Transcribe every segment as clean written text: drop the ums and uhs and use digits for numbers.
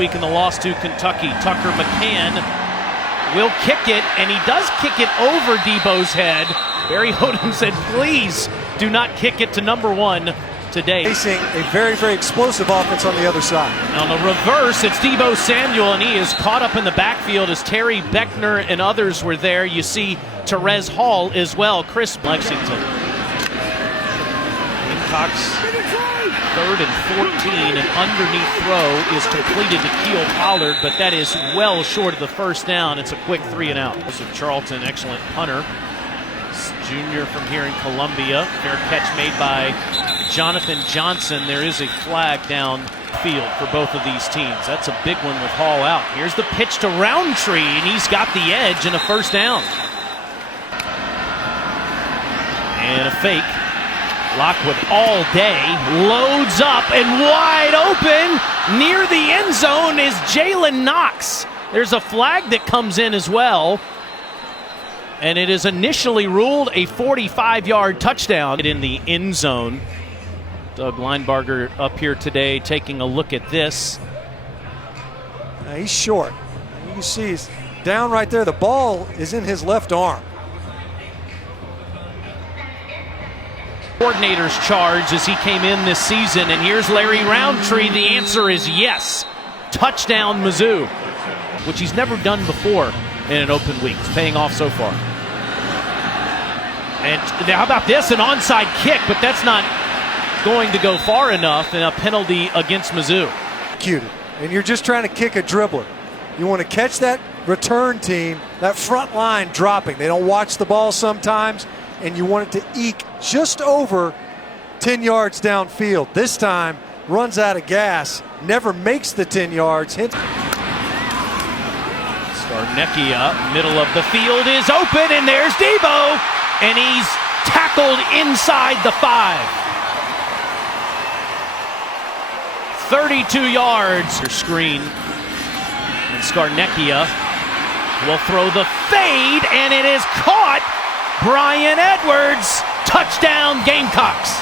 week in the loss to Kentucky. Tucker McCann will kick it, and he does kick it over Debo's head. Barry Odom said, please do not kick it to number one today. Facing a very, very explosive offense on the other side. On the reverse, it's Debo Samuel, and he is caught up in the backfield as Terry Beckner and others were there. You see Therese Hall as well. Chris Lexington. Gamecocks 3rd and 14, and underneath throw is completed to Keel Pollard, but that is well short of the first down. It's a quick 3 and out. Joseph Charlton, excellent punter. Junior from here in Columbia. Fair catch made by Jonathan Johnson. There is a flag downfield for both of these teams. That's a big one with Hall out. Here's the pitch to Roundtree, and he's got the edge and a first down. And a fake. Lockwood all day, loads up and wide open near the end zone is Jalen Knox. There's a flag that comes in as well, and it is initially ruled a 45-yard touchdown in the end zone. Doug Linebarger up here today taking a look at this. Now he's short. You can see he's down right there. The ball is in his left arm. Coordinator's charge as he came in this season, and here's Larry Roundtree. The answer is yes. Touchdown Mizzou, which he's never done before in an open week. It's paying off so far. And how about this? An onside kick, but that's not going to go far enough, and a penalty against Mizzou. Cute. And you're just trying to kick a dribbler. You want to catch that return team, that front line dropping. They don't watch the ball sometimes, and you want it to eke just over 10 yards downfield. This time, runs out of gas, never makes the 10 yards. Scarnecchia, middle of the field is open, and there's Debo, and he's tackled inside the 5. 32 yards. Your screen, and Scarnecchia will throw the fade, and it is caught. Brian Edwards, touchdown Gamecocks.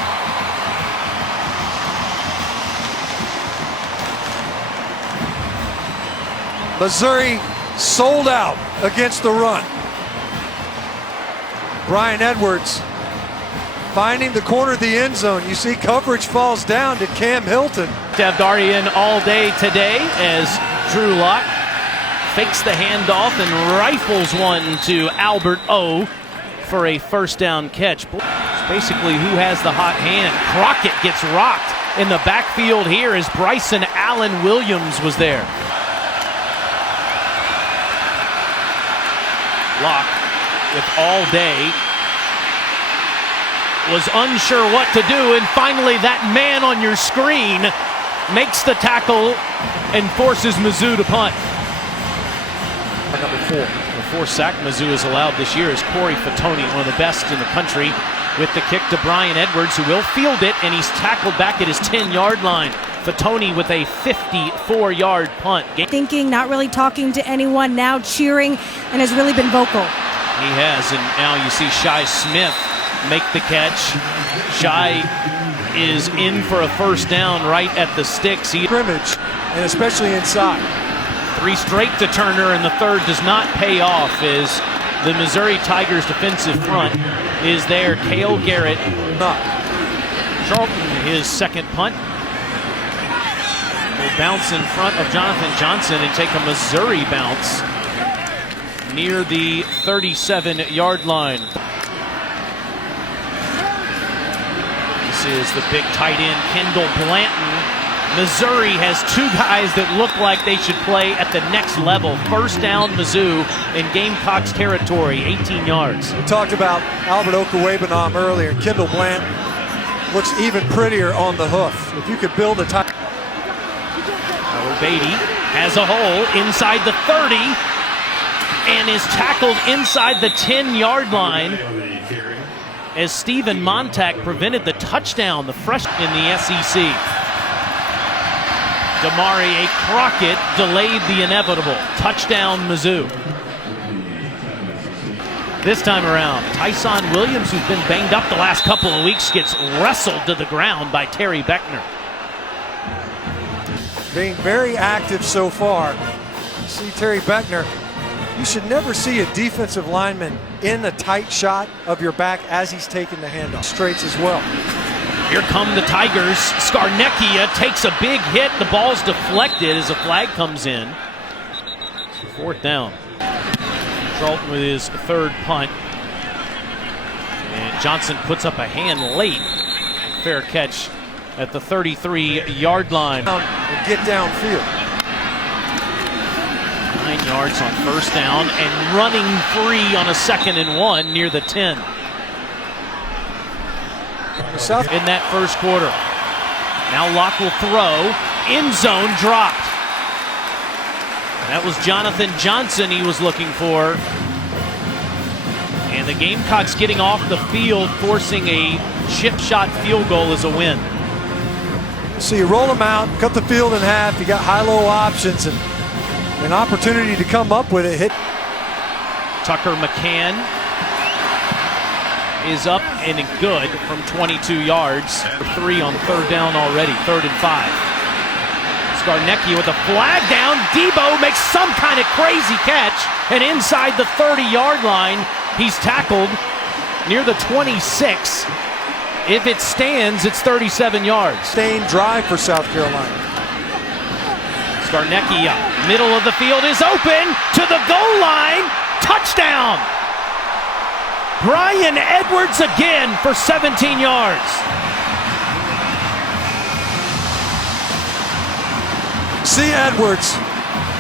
Missouri sold out against the run. Brian Edwards finding the corner of the end zone. You see coverage falls down to Cam Hilton. Davdarian all day today as Drew Lock fakes the handoff and rifles one to Albert O for a first down catch. It's basically who has the hot hand. Crockett gets rocked in the backfield here as Bryson Allen Williams was there. Locke with all day was unsure what to do, and finally that man on your screen makes the tackle and forces Mizzou to punt. Number 4. The 4th sack Mizzou has allowed this year is Corey Fatoni, one of the best in the country, with the kick to Brian Edwards, who will field it, and he's tackled back at his 10-yard line. Fatoni with a 54-yard punt. Thinking, not really talking to anyone, now cheering, and has really been vocal. He has, and now you see Shi Smith make the catch. Shi is in for a first down right at the sticks. Scrimmage, and especially inside. 3 straight to Turner, and the 3rd does not pay off as the Missouri Tigers defensive front is there. Cale Garrett. Charlton, his second punt. Will bounce in front of Jonathan Johnson and take a Missouri bounce near the 37-yard line. This is the big tight end, Kendall Blanton. Missouri has 2 guys that look like they should play at the next level. First down Mizzou in Gamecocks territory, 18 yards. We talked about Albert Okuwebanam earlier. Kendall Blanton looks even prettier on the hoof. If you could build a tight. Beatty has a hole inside the 30 and is tackled inside the 10-yard line as Stephen Montag prevented the touchdown, the freshman in the SEC. Demarie Crockett delayed the inevitable. Touchdown Mizzou. This time around, Tyson Williams, who's been banged up the last couple of weeks, gets wrestled to the ground by Terry Beckner. being very active so far. You see Terry Beckner. You should never see a defensive lineman in a tight shot of your back as he's taking the handoff. Straights as well. Here come the Tigers. Scarnecchia takes a big hit. The ball's deflected as a flag comes in. Fourth down. Charlton with his third punt. And Johnson puts up a hand late. Fair catch at the 33-yard line. And get downfield. 9 yards on first down and running free on a 2nd and 1 near the 10. In that first quarter. Now Locke will throw. End zone dropped. That was Jonathan Johnson he was looking for. And the Gamecocks getting off the field, forcing a chip shot field goal as a win. So you roll them out, cut the field in half. You got high-low options and an opportunity to come up with it. Hit. Tucker McCann is up and good from 22 yards. 3 on third down already, 3rd and 5. Scarnecchia with a flag down. Debo makes some kind of crazy catch, and inside the 30-yard line, he's tackled near the 26. If it stands, it's 37 yards. Sustained drive for South Carolina. Scarnecchia, middle of the field is open to the goal line. Touchdown! Brian Edwards again for 17 yards. See Edwards.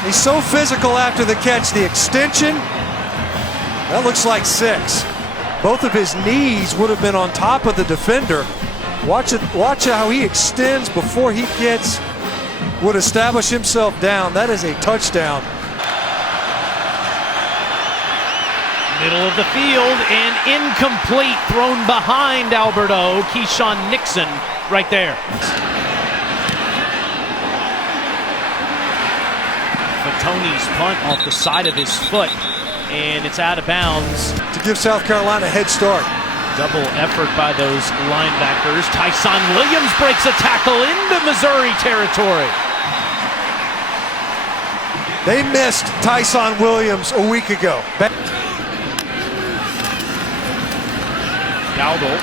He's so physical after the catch. The extension, that looks like 6. Both of his knees would have been on top of the defender. Watch how he extends before he would establish himself down. That is a touchdown. Middle of the field and incomplete, thrown behind Alberto. Keyshawn Nixon right there. Fatoni's punt off the side of his foot, and it's out of bounds. To give South Carolina a head start. Double effort by those linebackers. Tyson Williams breaks a tackle into Missouri territory. They missed Tyson Williams a week ago. Dowdle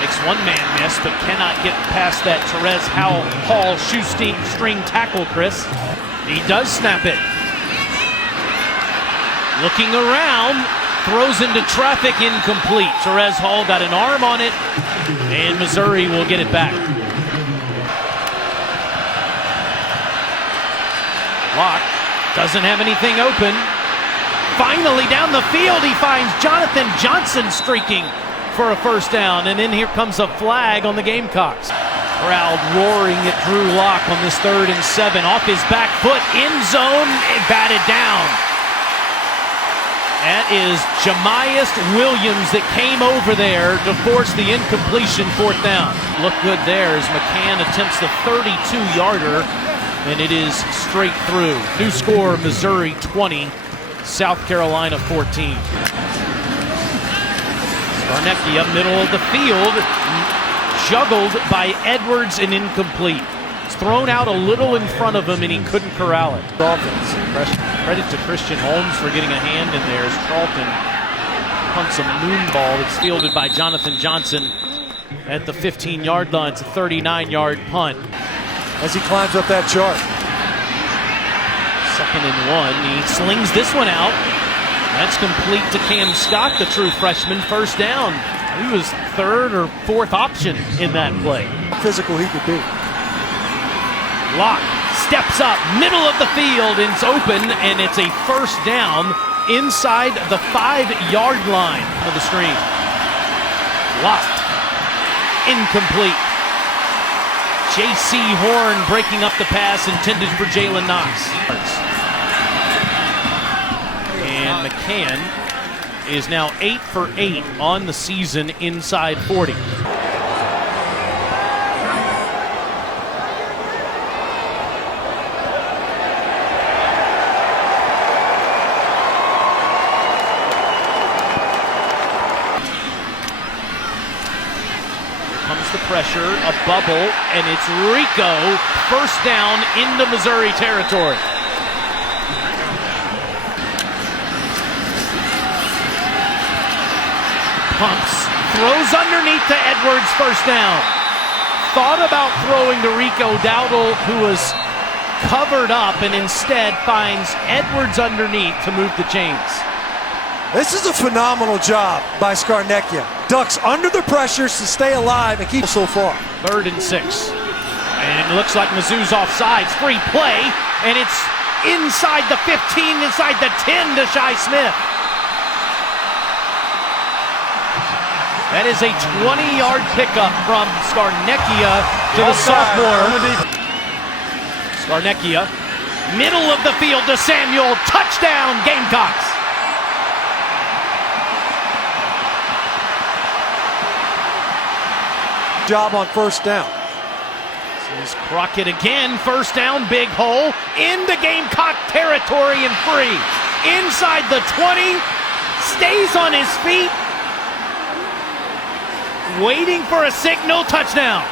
makes one man miss, but cannot get past that Therese Hall shoestring tackle, Chris. He does snap it. Looking around, throws into traffic, incomplete. Therese Hall got an arm on it, and Missouri will get it back. Locke doesn't have anything open. Finally down the field, he finds Jonathan Johnson streaking for a first down, and then here comes a flag on the Gamecocks. Crowd roaring at Drew Locke on this 3rd and 7. Off his back foot, end zone, and batted down. That is Jamias Williams that came over there to force the incompletion 4th down. Look good there as McCann attempts the 32-yarder, and it is straight through. New score, Missouri 20, South Carolina 14. Scarnecchia, middle of the field, juggled by Edwards and incomplete. It's thrown out a little in front of him and he couldn't corral it. Credit to Christian Holmes for getting a hand in there as Charlton punts a moon ball that's fielded by Jonathan Johnson at the 15-yard line. It's a 39-yard punt. As he climbs up that chart. 2nd and 1. He slings this one out. That's complete to Cam Scott, the true freshman. First down. He was 3rd or 4th option in that play. How physical he could be. Locke steps up, middle of the field, and it's open, and it's a first down inside the 5-yard line of the screen. Locke, incomplete. J.C. Horn breaking up the pass intended for Jalen Knox. And McCann is now 8 for 8 on the season inside 40. Comes the pressure, a bubble, and it's Rico, first down into Missouri territory. Pumps, throws underneath to Edwards, first down. Thought about throwing to Rico Dowdle, who was covered up, and instead finds Edwards underneath to move the chains. This is a phenomenal job by Scarnecchia. Ducks under the pressures to stay alive and keep so far. 3rd and 6. And it looks like Mizzou's offsides. Free play, and it's inside the 15, inside the 10 to Shi Smith. That is a 20-yard pickup from Scarnecchia to the sophomore. Scarnecchia, middle of the field to Samuel. Touchdown, Gamecocks. Job on first down. This is Crockett again, first down, big hole, into Gamecock territory and free. Inside the 20, stays on his feet, waiting for a signal, touchdown.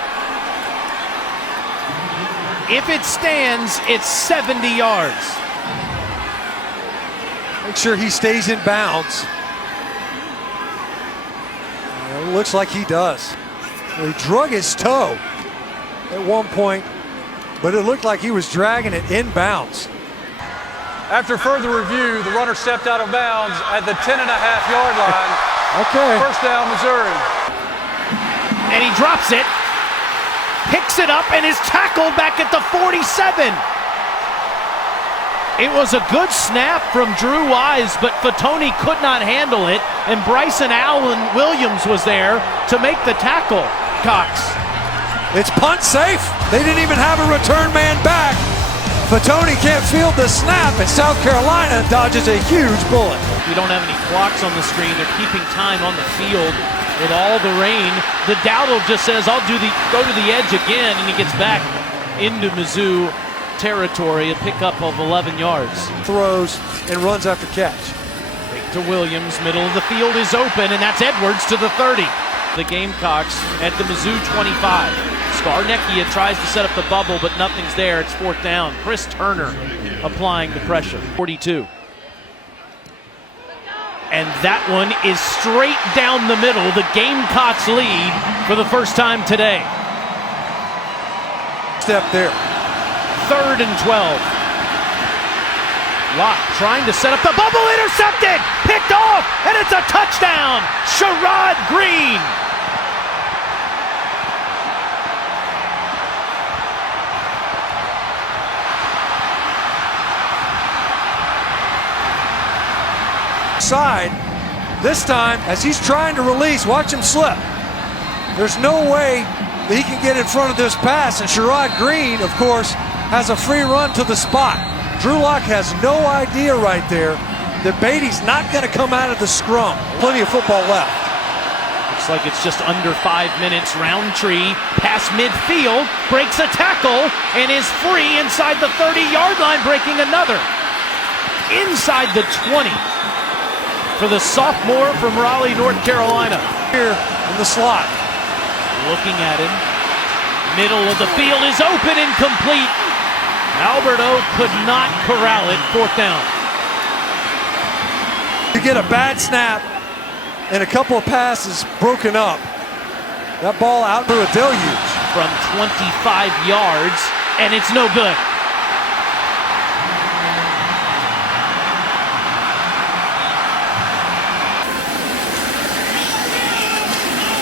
If it stands, it's 70 yards. Make sure he stays in bounds. It looks like he does. He drug his toe at one point, but it looked like he was dragging it inbounds. After further review, the runner stepped out of bounds at the 10.5-yard line. Okay. First down, Missouri. And he drops it, picks it up, and is tackled back at the 47. It was a good snap from Drew Wise, but Fatoni could not handle it, and Bryson Allen Williams was there to make the tackle. Cox. It's punt safe. They didn't even have a return man back. Fatoni can't field the snap, and South Carolina dodges a huge bullet. We don't have any clocks on the screen. They're keeping time on the field with all the rain. The Dowdle just says, I'll go to the edge again, and he gets back into Mizzou territory, a pickup of 11 yards. Throws and runs after catch. Fake to Williams, middle of the field is open, and that's Edwards to the 30. The Gamecocks at the Mizzou 25. Scarnecchia tries to set up the bubble, but nothing's there. It's 4th down. Chris Turner applying the pressure. 42. And that one is straight down the middle. The Gamecocks lead for the first time today. Step there. 3rd and 12. Locke trying to set up the bubble, intercepted, picked off, and it's a touchdown. Sherrod Green. Side, this time as he's trying to release, watch him slip. There's no way that he can get in front of this pass, and Sherrod Green, of course, has a free run to the spot. Drew Lock has no idea right there that Beatty's not going to come out of the scrum. Plenty of football left. Looks like it's just under 5 minutes. Roundtree past midfield, breaks a tackle, and is free inside the 30-yard line, breaking another. Inside the 20 for the sophomore from Raleigh, North Carolina. Here in the slot. Looking at him. Middle of the field is open and complete. Alberto could not corral it. 4th down. You get a bad snap and a couple of passes broken up. That ball out through a deluge. From 25 yards, and it's no good.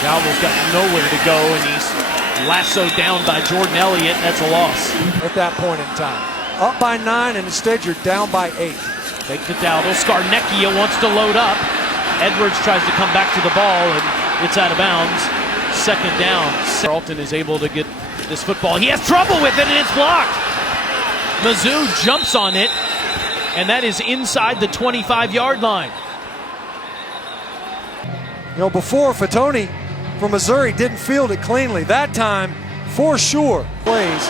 Dowdle's got nowhere to go, and he's lassoed down by Jordan Elliott. That's a loss. At that point in time. Up by 9, and instead you're down by 8. Take to Dowdle. Scarnecchia wants to load up. Edwards tries to come back to the ball, and it's out of bounds. 2nd down. Carlton is able to get this football. He has trouble with it, and it's blocked. Mizzou jumps on it, and that is inside the 25-yard line. You know, before Fatoni from Missouri didn't field it cleanly. That time, for sure, plays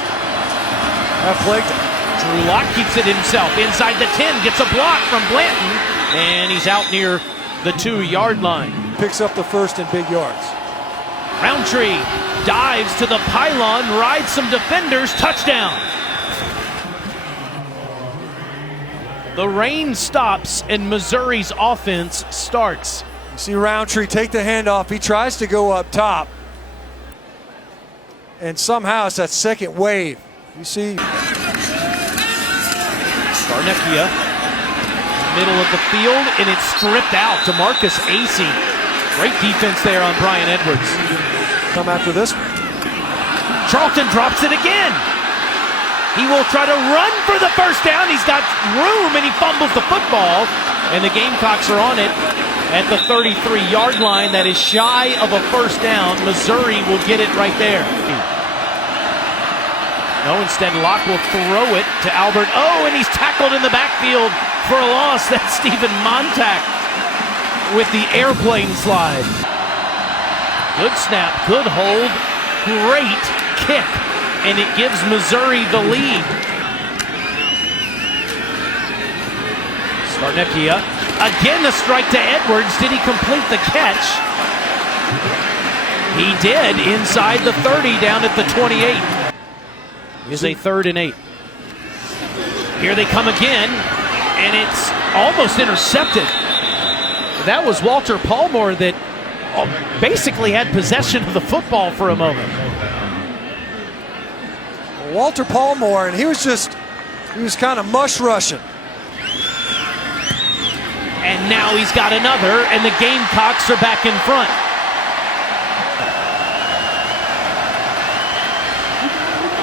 have plagued him. Drew Lock keeps it himself inside the 10, gets a block from Blanton, and he's out near the 2-yard line. Picks up the first in big yards. Roundtree dives to the pylon, rides some defenders, touchdown. The rain stops and Missouri's offense starts. You see Roundtree take the handoff. He tries to go up top. And somehow it's that second wave. You see Scarnecchia, middle of the field, and it's stripped out to Marcus Acey. Great defense there on Brian Edwards. Come after this one. Charlton drops it again. He will try to run for the first down. He's got room and he fumbles the football. And the Gamecocks are on it at the 33-yard line. That is shy of a first down. Missouri will get it right there. No, instead Locke will throw it to Albert. Oh, and he's tackled in the backfield for a loss. That's Stephen Montack with the airplane slide. Good snap, good hold, great kick. And it gives Missouri the lead. Scarnecchia, again the strike to Edwards. Did he complete the catch? He did, inside the 30, down at the 28. Is a 3rd and 8. Here they come again, and it's almost intercepted. That was Walter Palmore that basically had possession of the football for a moment. Walter Palmore, and he was kind of mush rushing. And now he's got another, and the Gamecocks are back in front.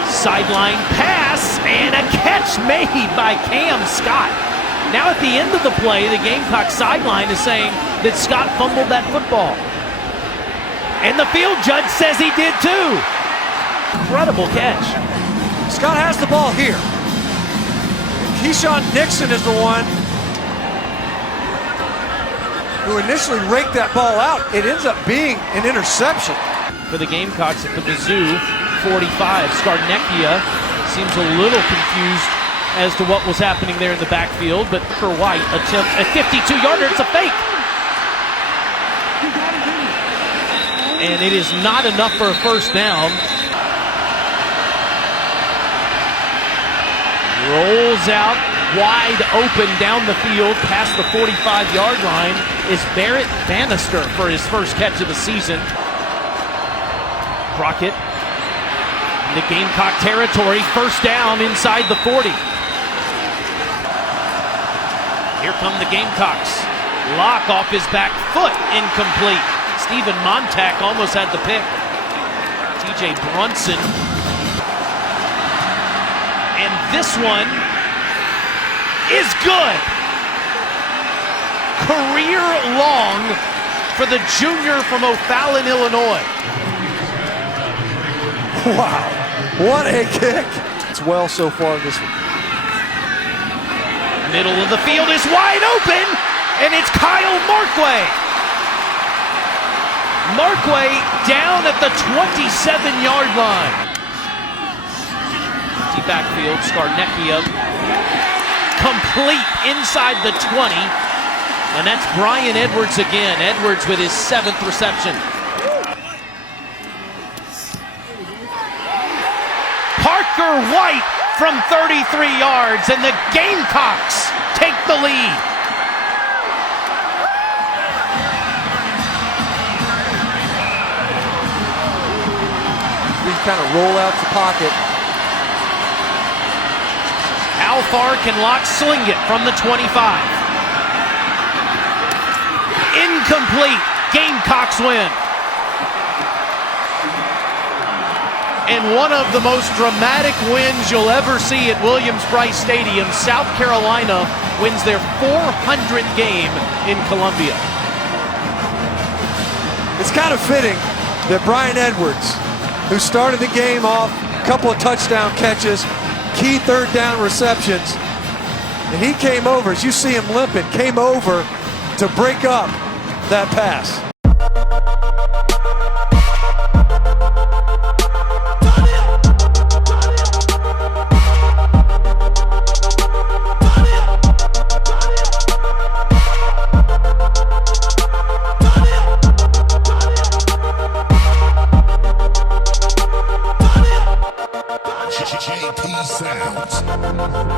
Sideline pass, and a catch made by Cam Scott. Now at the end of the play, the Gamecock sideline is saying that Scott fumbled that football. And the field judge says he did too. Incredible catch. Scott has the ball here. Keyshawn Nixon is the one who initially raked that ball out. It ends up being an interception. For the Gamecocks at the Mizzou 45, Scarnecchia seems a little confused as to what was happening there in the backfield, but for White attempt a 52-yarder, it's a fake. And it is not enough for a first down. Rolls out wide open down the field past the 45-yard line is Barrett Bannister for his first catch of the season. Crockett in the Gamecock territory, first down inside the 40. Here come the Gamecocks. Locke off his back foot, incomplete. Stephen Montack almost had the pick. TJ Brunson. And this one is good. Career long for the junior from O'Fallon, Illinois. Wow, what a kick. It's well so far this one. Middle of the field is wide open, and it's Kyle Markway. Markway down at the 27-yard line. Empty backfield, Scarnecchia complete inside the 20, and that's Brian Edwards again. Edwards with his 7th reception. Parker White from 33 yards, and the Gamecocks take the lead. We kind of roll out the pocket. How far can Locke sling it from the 25? Incomplete. Gamecocks win. And one of the most dramatic wins you'll ever see at Williams-Brice Stadium, South Carolina wins their 400th game in Columbia. It's kind of fitting that Brian Edwards, who started the game off, a couple of touchdown catches, key 3rd down receptions, and he came over, as you see him limping, came over to break up that pass.